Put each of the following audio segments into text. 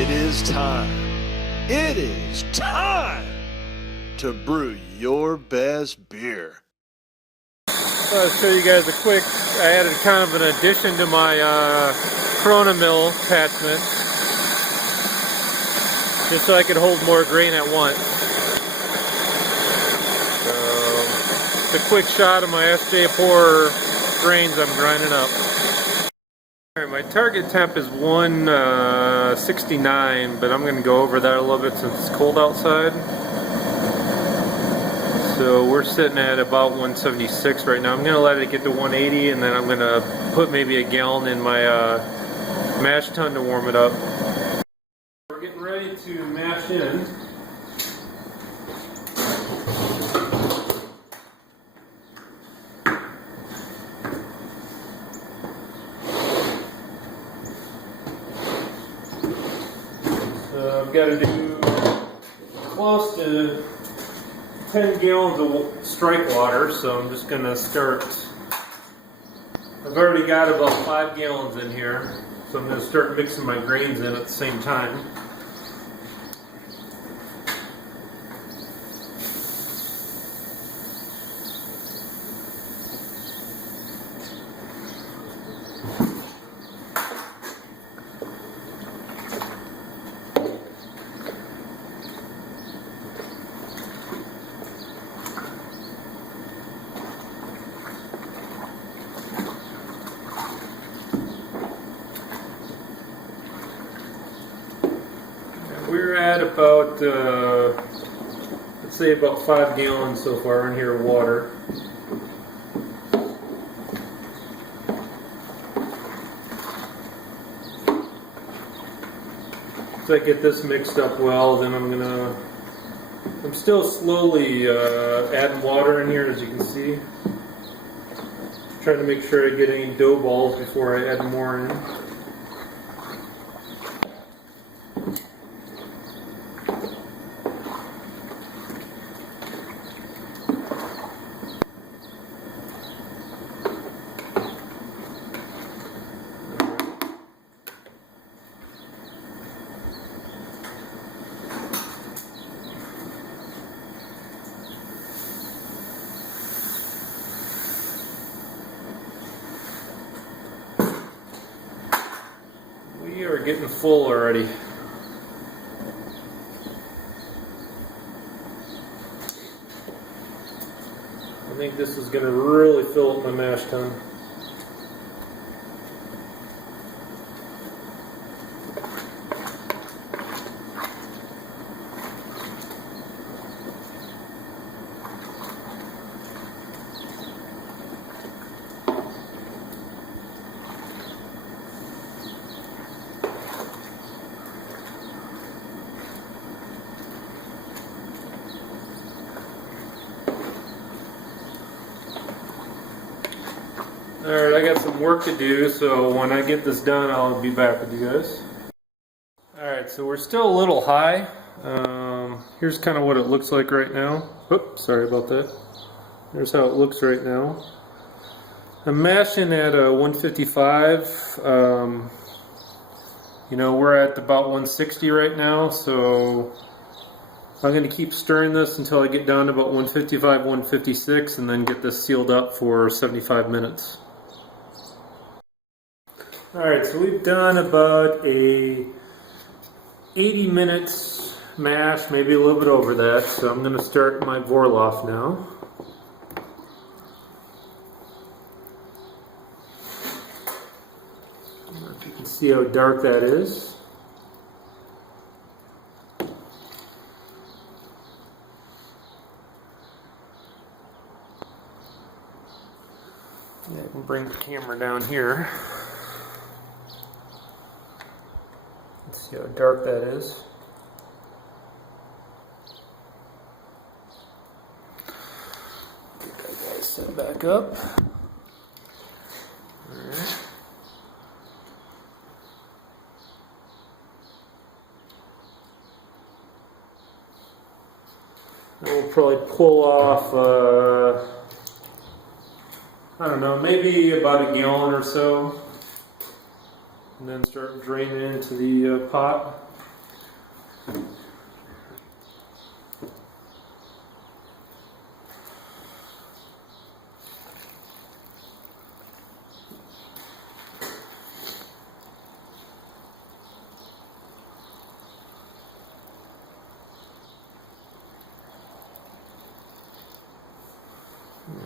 It is time. It is time to brew your best beer. I'll show you guys a quick, I added kind of an addition to my Corona mill attachment, just so I could hold more grain at once. So, it's a quick shot of my SJPORR grains I'm grinding up. Alright, my target temp is 169, but I'm going to go over that a little bit since it's cold outside. So we're sitting at about 176 right now. I'm going to let it get to 180, and then I'm going to put maybe a gallon in my mash tun to warm it up. We're getting ready to mash in. So I've got to do close to 10 gallons of strike water, so I'm just going to start. I've already got about 5 gallons in here, so I'm going to start mixing my grains in at the same time. We're at about, let's say about 5 gallons so far in here of water. Once I get this mixed up well, then I'm still slowly adding water in here, as you can see. Trying to make sure I get any dough balls before I add more in. We are getting full already. I think this is going to really fill up my mash tun. Alright, I got some work to do, so when I get this done, I'll be back with you guys. Alright, so we're still a little high. Here's kind of what it looks like right now. Oops, sorry about that. Here's how it looks right now. I'm mashing at 155. You know, we're at about 160 right now, so I'm going to keep stirring this until I get down to about 155, 156, and then get this sealed up for 75 minutes. Alright, so we've done about a 80 minutes mash, maybe a little bit over that, so I'm going to start my Vorloff now. I don't know if you can see how dark that is. Yeah, I can bring the camera down here. Let's see how dark that is. Get that guy set back up. Alright. We'll probably pull off, I don't know, maybe about a gallon or so, and then start draining into the pot.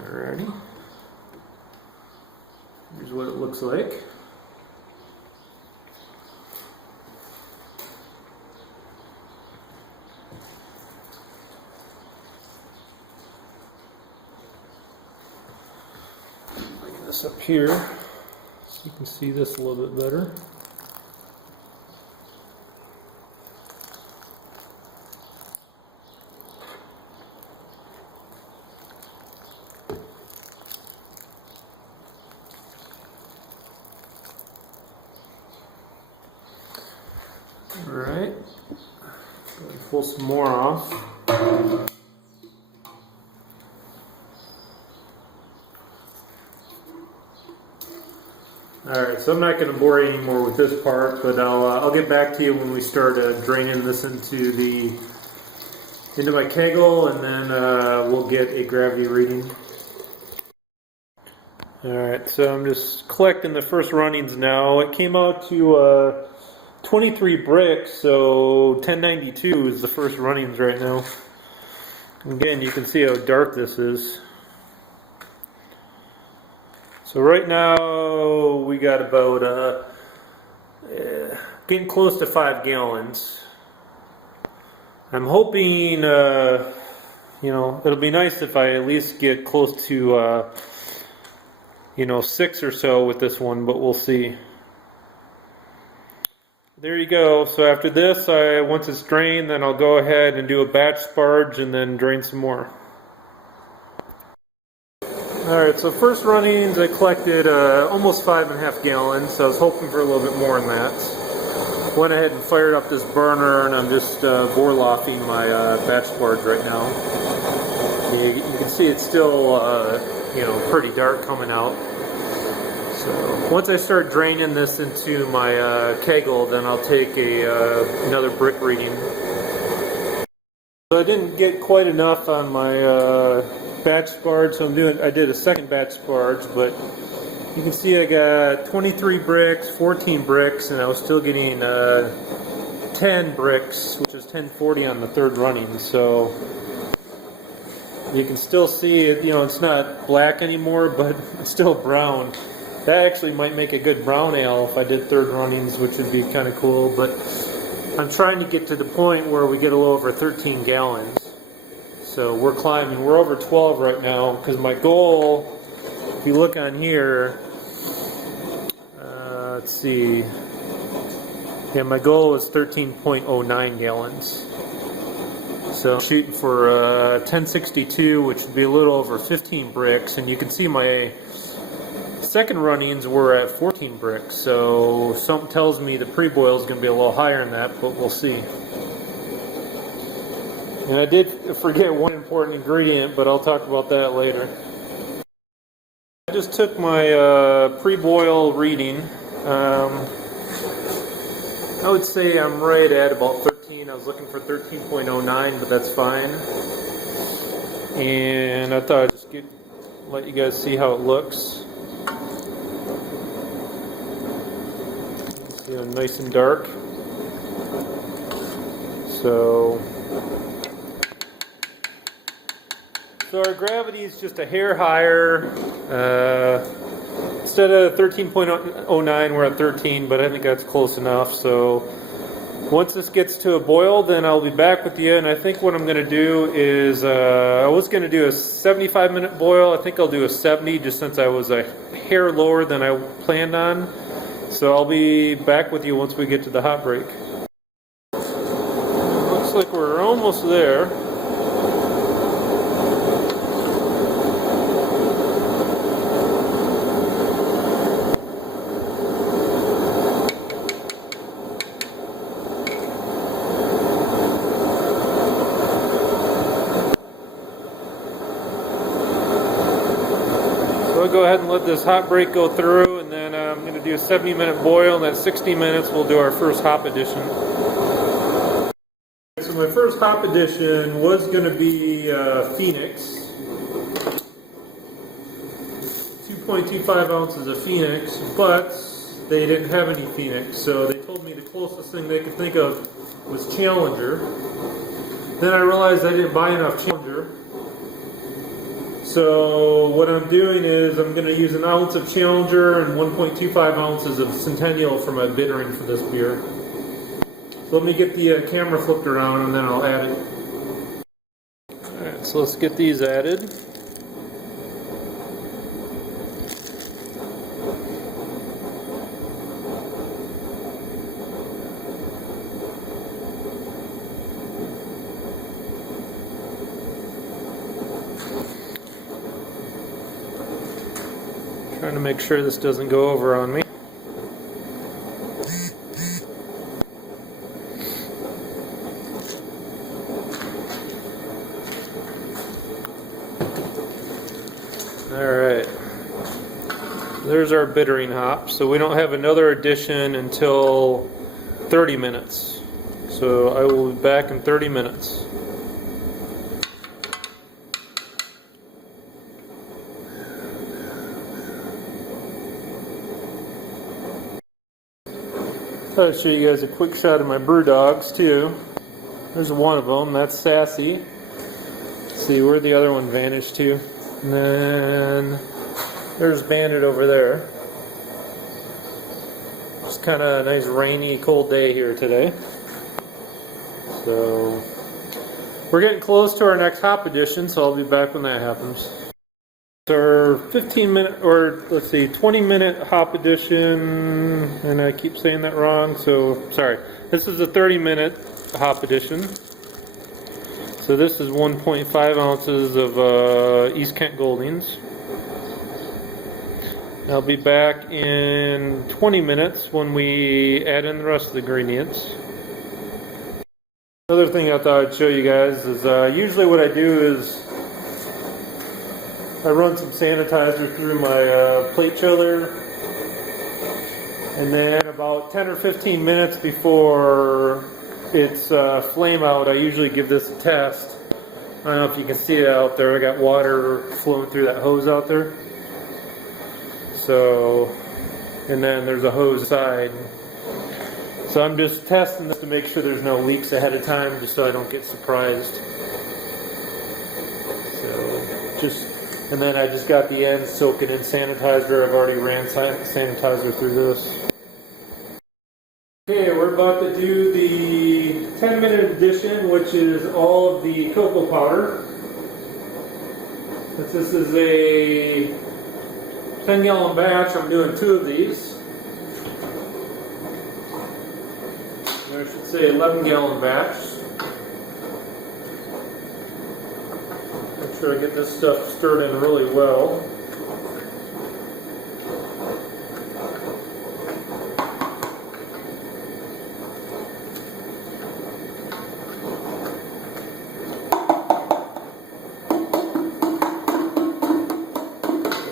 Alrighty. Here's what it looks like. Bring this up here so you can see this a little bit better. Alright, pull some more off. Alright, so I'm not going to bore you anymore with this part, but I'll get back to you when we start draining this into my kegel, and then we'll get a gravity reading. Alright, so I'm just collecting the first runnings now. It came out to 23 bricks, so 1092 is the first runnings right now. Again, you can see how dark this is. So right now we got about getting close to 5 gallons. I'm hoping, it'll be nice if I at least get close to 6 or so with this one, but we'll see. There you go. So after this, once it's drained, then I'll go ahead and do a batch sparge and then drain some more. Alright, so first runnings I collected almost 5.5 gallons, so I was hoping for a little bit more than that. Went ahead and fired up this burner, and I'm just vorloffing my batch sparge right now. You can see it's still pretty dark coming out. So once I start draining this into my kegel, then I'll take another brick reading. So I didn't get quite enough on my batch sparge, so I did a second batch sparge, but you can see I got 23 bricks, 14 bricks, and I was still getting 10 bricks, which is 1040 on the third running. So you can still see it, it's not black anymore, but it's still brown. That actually might make a good brown ale if I did third runnings, which would be kind of cool, but I'm trying to get to the point where we get a little over 13 gallons. So we're climbing. We're over 12 right now, because my goal, if you look on here, let's see, yeah, my goal is 13.09 gallons. So I'm shooting for 1062, which would be a little over 15 bricks, and you can see my second runnings were at 14 bricks, so something tells me the pre-boil is going to be a little higher than that, but we'll see. And I did forget one important ingredient, but I'll talk about that later. I just took my pre-boil reading. I would say I'm right at about 13. I was looking for 13.09, but that's fine. And I thought I'd just let you guys see how it looks. See how nice and dark. So our gravity is just a hair higher. Instead of 13.09, we're at 13, but I think that's close enough. So once this gets to a boil, then I'll be back with you. And I think what I'm going to do is, I was going to do a 75-minute boil. I think I'll do a 70, just since I was a hair lower than I planned on. So I'll be back with you once we get to the hot break. Looks like we're almost there. So I'll go ahead and let this hot break go through, and then I'm going to do a 70-minute boil, and at 60 minutes we'll do our first hop addition. so my first hop addition was going to be Phoenix. 2.25 ounces of Phoenix, but they didn't have any Phoenix, so they told me the closest thing they could think of was Challenger. Then I realized I didn't buy enough Challenger. So what I'm doing is I'm going to use an ounce of Challenger and 1.25 ounces of Centennial for my bittering for this beer. So let me get the camera flipped around and then I'll add it. Alright, so let's get these added. Trying to make sure this doesn't go over on me. Alright, there's our bittering hop. So we don't have another addition until 30 minutes. So I will be back in 30 minutes. I'll show you guys a quick shot of my brew dogs too. There's one of them, that's Sassy. Let's see where the other one vanished to. And then there's Bandit over there. It's kind of a nice rainy, cold day here today. So we're getting close to our next hop addition, so I'll be back when that happens. Our 15-minute, or let's see, 20-minute hop addition, and I keep saying that wrong, so sorry. This is a 30-minute hop addition. So this is 1.5 ounces of East Kent Goldings. I'll be back in 20 minutes when we add in the rest of the ingredients. Another thing I thought I'd show you guys is usually what I do is I run some sanitizer through my plate chiller, and then about 10 or 15 minutes before it's flame out, I usually give this a test. I don't know if you can see it out there. I got water flowing through that hose out there. So, and then there's a hose side. So I'm just testing this to make sure there's no leaks ahead of time, just so I don't get surprised. So just. And then I just got the ends soaking in sanitizer. I've already ran sanitizer through this. Okay, we're about to do the 10-minute addition, which is all of the cocoa powder. Since this is a 10-gallon batch, I'm doing 2 of these. I should say 11-gallon batch. Make sure I get this stuff stirred in really well.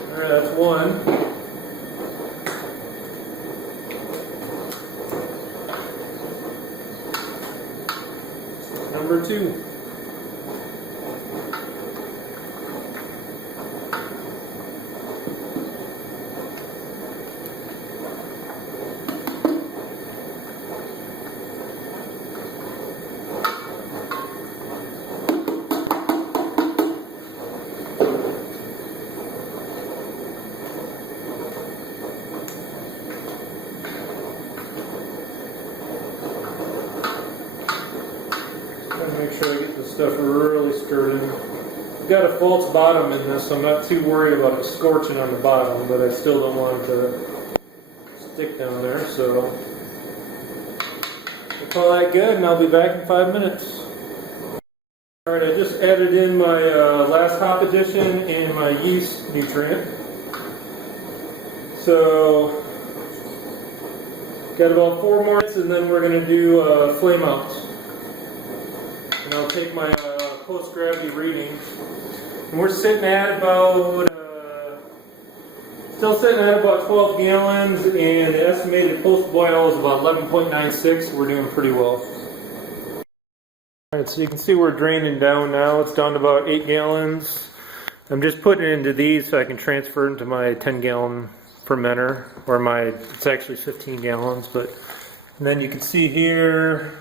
Alright, that's one. Number 2. Make sure I get this stuff really stirred in. I've got a false bottom in this, so I'm not too worried about it scorching on the bottom, but I still don't want it to stick down there, so we'll call that good, and I'll be back in 5 minutes. Alright, I just added in my last hop addition and my yeast nutrient. So, got about 4 more minutes, and then we're going to do flame outs. And I'll take my post-gravity reading. And we're sitting at about, still sitting at about 12 gallons, and the estimated post-boil is about 11.96. We're doing pretty well. Alright, so you can see we're draining down now. It's down to about 8 gallons. I'm just putting it into these so I can transfer it into my 10-gallon fermenter, or it's actually 15 gallons, but and then you can see here,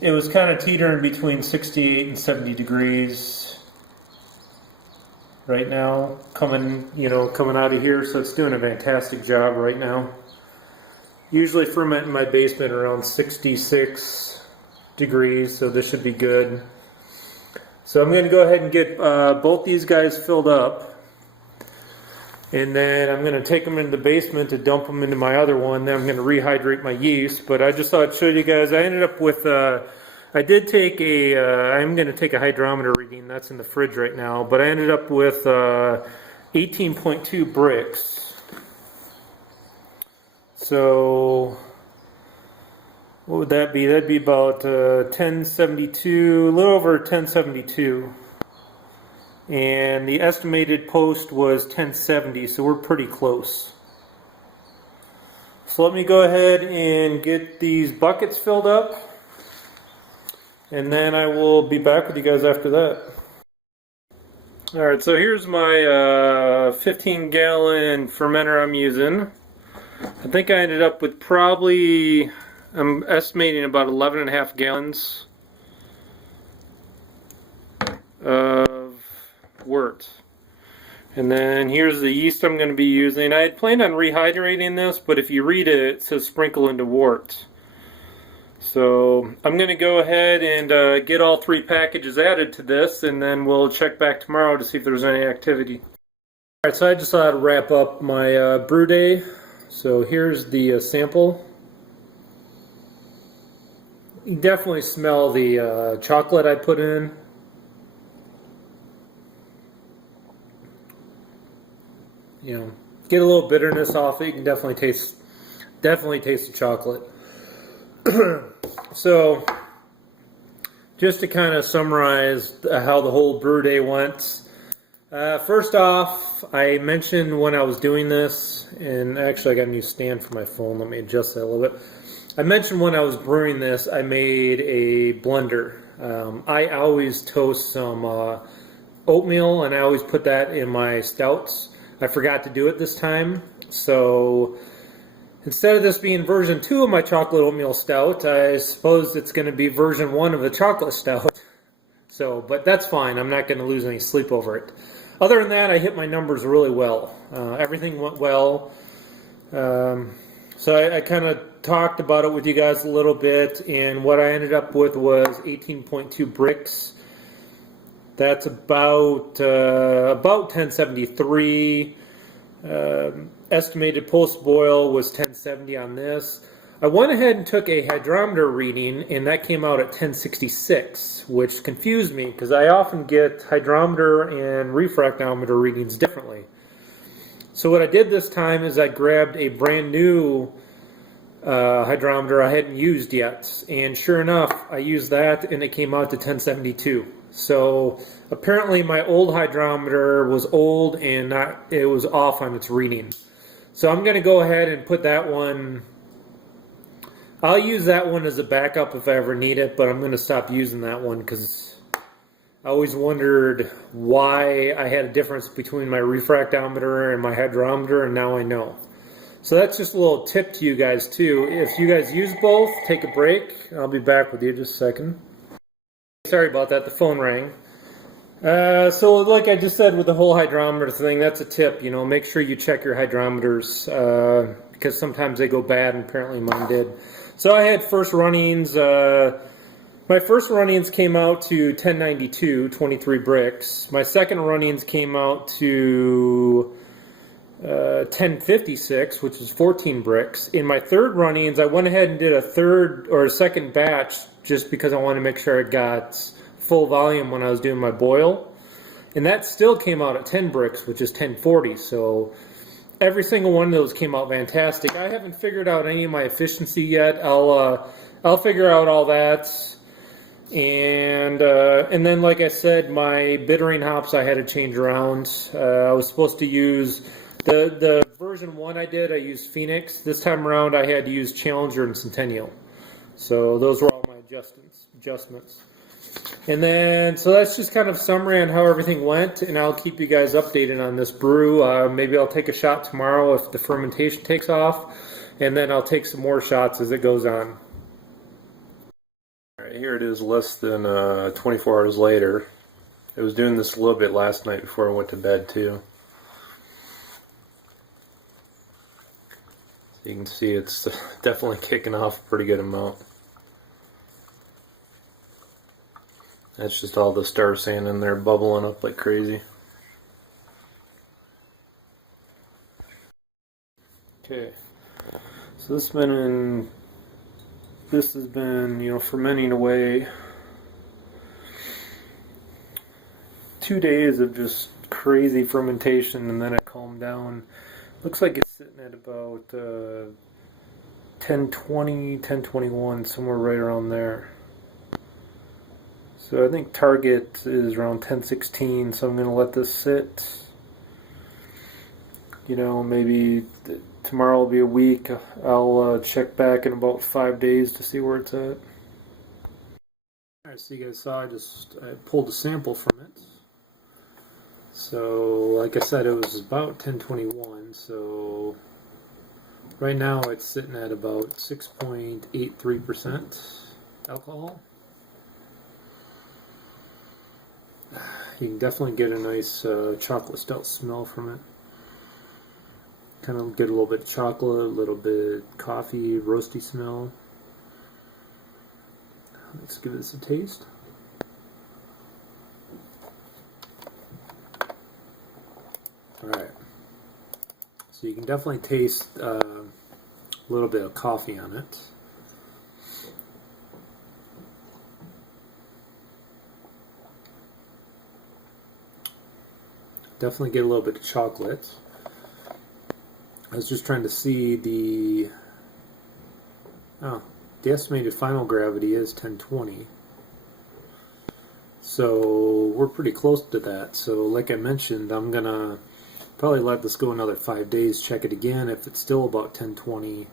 it was kind of teetering between 68 and 70 degrees right now, coming out of here, so it's doing a fantastic job right now. Usually ferment in my basement around 66 degrees, so this should be good. So I'm going to go ahead and get both these guys filled up, and then I'm going to take them into the basement to dump them into my other one. Then I'm going to rehydrate my yeast. But I just thought I'd show you guys. I ended up with I'm going to take a hydrometer reading. That's in the fridge right now. But I ended up with 18.2 bricks. So what would that be? That'd be about 1072, a little over 1072. And the estimated post was 1070, so we're pretty close. So let me go ahead and get these buckets filled up, and then I will be back with you guys after that. Alright, so here's my 15-gallon fermenter I'm using. I think I ended up with probably, I'm estimating about 11.5 gallons of wort. And then here's the yeast I'm going to be using. I had planned on rehydrating this, but if you read it, it says sprinkle into wort. So I'm going to go ahead and get all 3 packages added to this, and then we'll check back tomorrow to see if there's any activity. Alright, so I just thought I'd wrap up my brew day. So here's the sample. You can definitely smell the chocolate I put in. You know, get a little bitterness off it. You can definitely taste the chocolate. So, just to kind of summarize how the whole brew day went. First off, I mentioned when I was doing this, and actually I got a new stand for my phone. Let me adjust that a little bit. I mentioned when I was brewing this, I made a blender. I always toast some oatmeal, and I always put that in my stouts. I forgot to do it this time, so instead of this being version 2 of my chocolate oatmeal stout, I suppose it's going to be version 1 of the chocolate stout. So, but that's fine. I'm not going to lose any sleep over it. Other than that, I hit my numbers really well. Everything went well. So I kind of talked about it with you guys a little bit, and what I ended up with was 18.2 bricks. That's about 1073. Estimated post boil was 1070 on this. I went ahead and took a hydrometer reading, and that came out at 1066, which confused me because I often get hydrometer and refractometer readings differently. So what I did this time is I grabbed a brand new hydrometer I hadn't used yet, and sure enough, I used that, and it came out to 1072. So apparently my old hydrometer was old and it was off on its reading. So I'm going to go ahead and put that one, I'll use that one as a backup if I ever need it, but I'm going to stop using that one because I always wondered why I had a difference between my refractometer and my hydrometer, and now I know. So that's just a little tip to you guys too. If you guys use both, take a break. I'll be back with you in just a second. Sorry about that, the phone rang. So like I just said with the whole hydrometer thing, that's a tip, make sure you check your hydrometers because sometimes they go bad, and apparently mine did. So I had first runnings, my first runnings came out to 1092, 23 bricks. My second runnings came out to 1056, which is 14 bricks. In my third runnings, I went ahead and did a second batch just because I wanted to make sure it got full volume when I was doing my boil. And that still came out at 10 bricks, which is 1040. So every single one of those came out fantastic. I haven't figured out any of my efficiency yet. I'll figure out all that. And then, like I said, my bittering hops I had to change around. I was supposed to use the version 1 I used Phoenix. This time around I had to use Challenger and Centennial. So those were all my adjustments. And then, so that's just kind of summary on how everything went, and I'll keep you guys updated on this brew. Maybe I'll take a shot tomorrow if the fermentation takes off, and then I'll take some more shots as it goes on. All right, here it is less than 24 hours later. I was doing this a little bit last night before I went to bed too. So you can see it's definitely kicking off a pretty good amount. That's just all the star sand in there bubbling up like crazy. Okay, so this has been, you know, fermenting away. 2 days of just crazy fermentation, and then it calmed down. Looks like it's sitting at about 1020, 1021, somewhere right around there. So I think target is around 1016, so I'm going to let this sit. You know, maybe tomorrow will be a week. I'll check back in about 5 days to see where it's at. Alright, so you guys saw I pulled a sample from it. So, like I said, it was about 1021, so right now it's sitting at about 6.83% alcohol. You can definitely get a nice chocolate stout smell from it. Kind of get a little bit of chocolate, a little bit coffee, roasty smell. Let's give this a taste. Alright, so you can definitely taste a little bit of coffee on it. Definitely get a little bit of chocolate. I was just trying to see the estimated final gravity is 1020. So we're pretty close to that. So like I mentioned, I'm gonna probably let this go another 5 days, check it again. If it's still about 1020,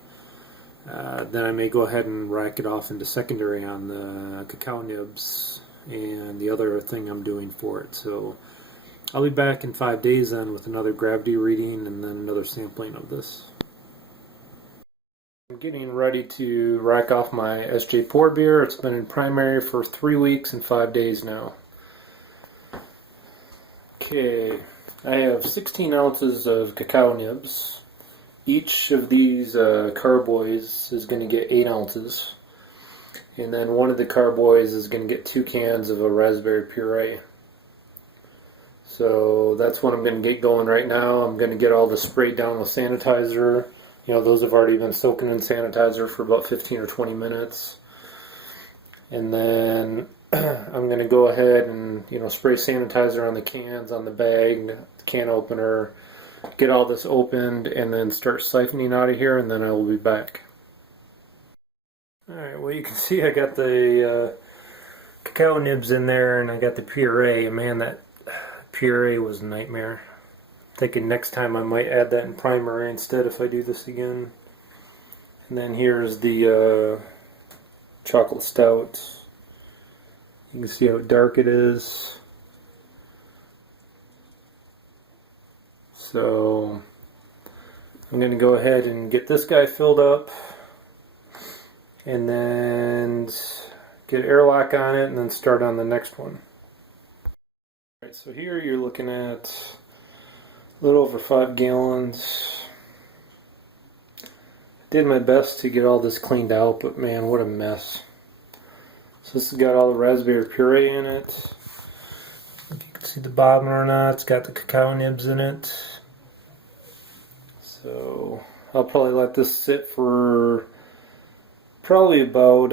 then I may go ahead and rack it off into secondary on the cacao nibs and the other thing I'm doing for it. So I'll be back in 5 days then with another gravity reading and then another sampling of this. I'm getting ready to rack off my SJPORR beer. It's been in primary for 3 weeks and 5 days now. Okay, I have 16 ounces of cacao nibs. Each of these carboys is going to get 8 ounces. And then one of the carboys is going to get 2 cans of a raspberry puree. So that's what I'm going to get going right now. I'm going to get all this sprayed down with sanitizer. You know, those have already been soaking in sanitizer for about 15 or 20 minutes. And then I'm going to go ahead and, you know, spray sanitizer on the cans, on the bag, the can opener, get all this opened, and then start siphoning out of here, and then I will be back. Alright, well, you can see I got the cacao nibs in there, and I got the puree. Man, that puree was a nightmare. Thinking next time I might add that in primary instead if I do this again. And then here's the chocolate stout. You can see how dark it is. So I'm going to go ahead and get this guy filled up and then get airlock on it and then start on the next one. Alright, so here you're looking at a little over 5 gallons. Did my best to get all this cleaned out, but man, what a mess. So this has got all the raspberry puree in it. If you can see the bottom or not, it's got the cacao nibs in it. So I'll probably let this sit for probably about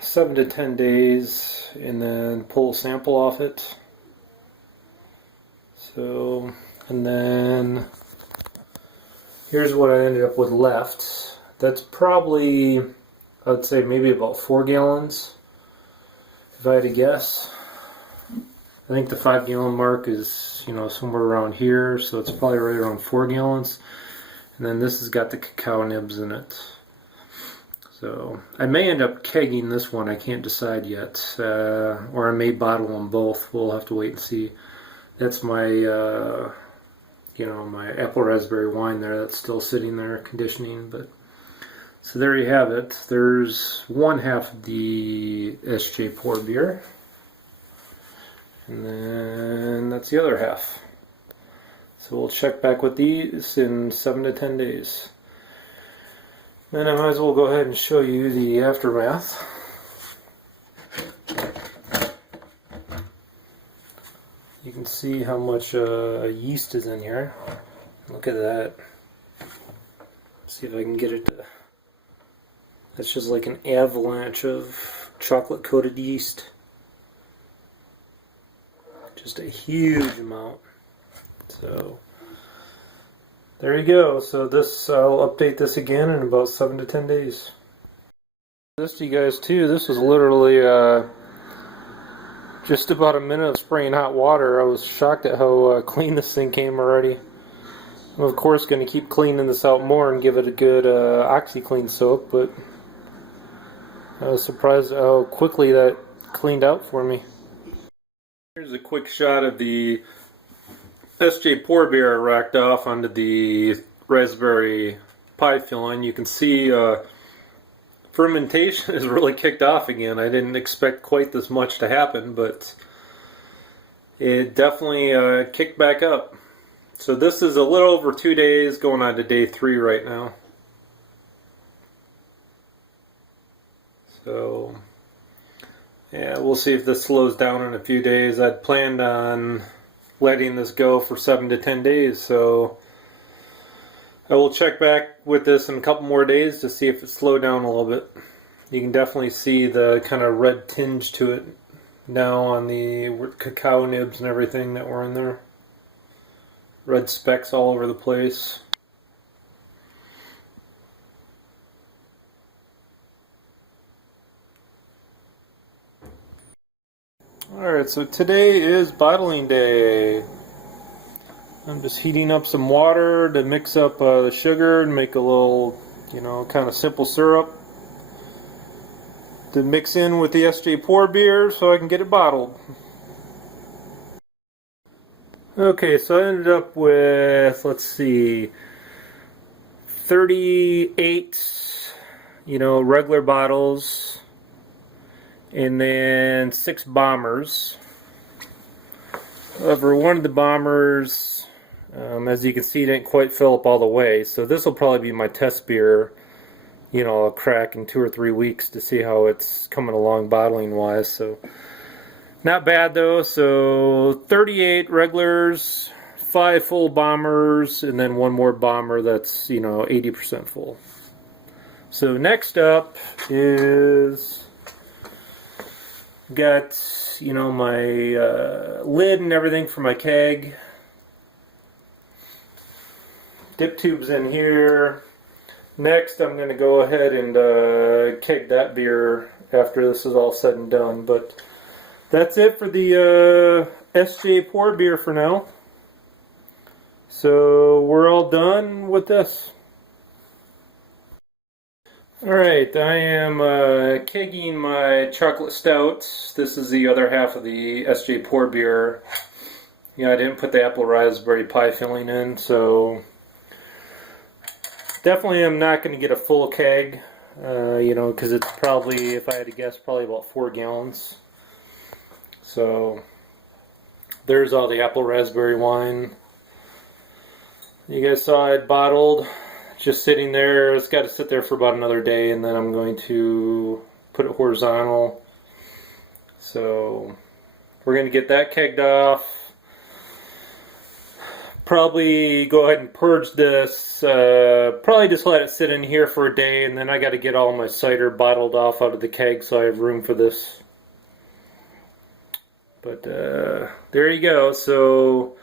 7 to 10 days and then pull a sample off it. So, and then here's what I ended up with left. That's probably, I'd say maybe about 4 gallons, if I had to guess. I think the 5 gallon mark is, you know, somewhere around here, so it's probably right around 4 gallons. And then this has got the cacao nibs in it. So I may end up kegging this one. I can't decide yet, or I may bottle them both. We'll have to wait and see. That's my, my apple raspberry wine there. That's still sitting there conditioning. But so there you have it. There's one half of the SJPORR beer, and then that's the other half. So we'll check back with these in 7 to 10 days. Then I might as well go ahead and show you the aftermath. You can see how much yeast is in here. Look at that. See if I can get it to... That's just like an avalanche of chocolate coated yeast. Just a huge amount. So there you go. So this, I'll update this again in about 7 to 10 days. This to you guys too. This was literally just about a minute of spraying hot water. I was shocked at how clean this thing came already. I'm of course going to keep cleaning this out more and give it a good OxyClean soak, but I was surprised at how quickly that cleaned out for me. Here's a quick shot of the SJPORR beer I racked off onto the raspberry pie filling. You can see fermentation has really kicked off again. I didn't expect quite this much to happen, but it definitely kicked back up. So this is a little over 2 days, going on to day 3 right now. So yeah, we'll see if this slows down in a few days. I'd planned on letting this go for 7 to 10 days, so I will check back with this in a couple more days to see if it slowed down a little bit. You can definitely see the kind of red tinge to it now on the cacao nibs and everything that were in there. Red specks all over the place. Alright, so today is bottling day. I'm just heating up some water to mix up the sugar and make a little, kind of simple syrup to mix in with the SJPORR beer so I can get it bottled. Okay, so I ended up with, let's see, 38, regular bottles, and then 6 bombers. However, one of the bombers, as you can see, didn't quite fill up all the way, so this will probably be my test beer. I'll crack in 2 or 3 weeks to see how it's coming along bottling wise. So not bad though. So 38 regulars, 5 full bombers, and then 1 more bomber that's 80% full. So next up is got my lid and everything for my keg. Dip tubes in here. Next, I'm going to go ahead and keg that beer after this is all said and done. But that's it for the SJPORR beer for now. So we're all done with this. Alright, I am kegging my chocolate stouts. This is the other half of the SJPORR beer. I didn't put the apple raspberry pie filling in, so definitely I'm not going to get a full keg, because it's probably, if I had to guess, probably about 4 gallons. So there's all the apple raspberry wine. You guys saw it bottled, just sitting there. It's got to sit there for about another day, and then I'm going to put it horizontal. So we're going to get that kegged off. Probably go ahead and purge this. Probably just let it sit in here for a day, and then I got to get all my cider bottled off out of the keg so I have room for this. But there you go. So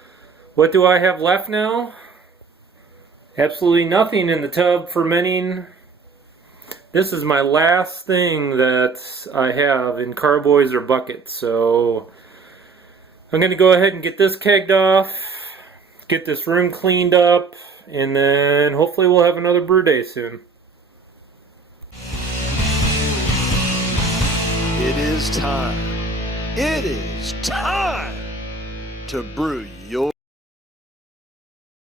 what do I have left now? Absolutely nothing in the tub fermenting. This is my last thing that I have in carboys or buckets. So I'm going to go ahead and get this kegged off, get this room cleaned up, and then hopefully we'll have another brew day soon. It is time. It is time to brew your